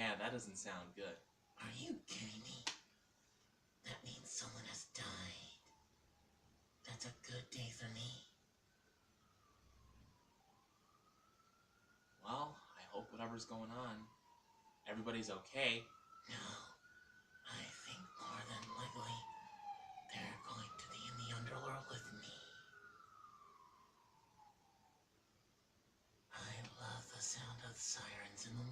Yeah, that doesn't sound good. Are you kidding me? That means someone has died. That's a good day for me. Well, I hope whatever's going on, everybody's okay. No, I think more than likely they're going to be in the underworld with me. I love the sound of sirens in the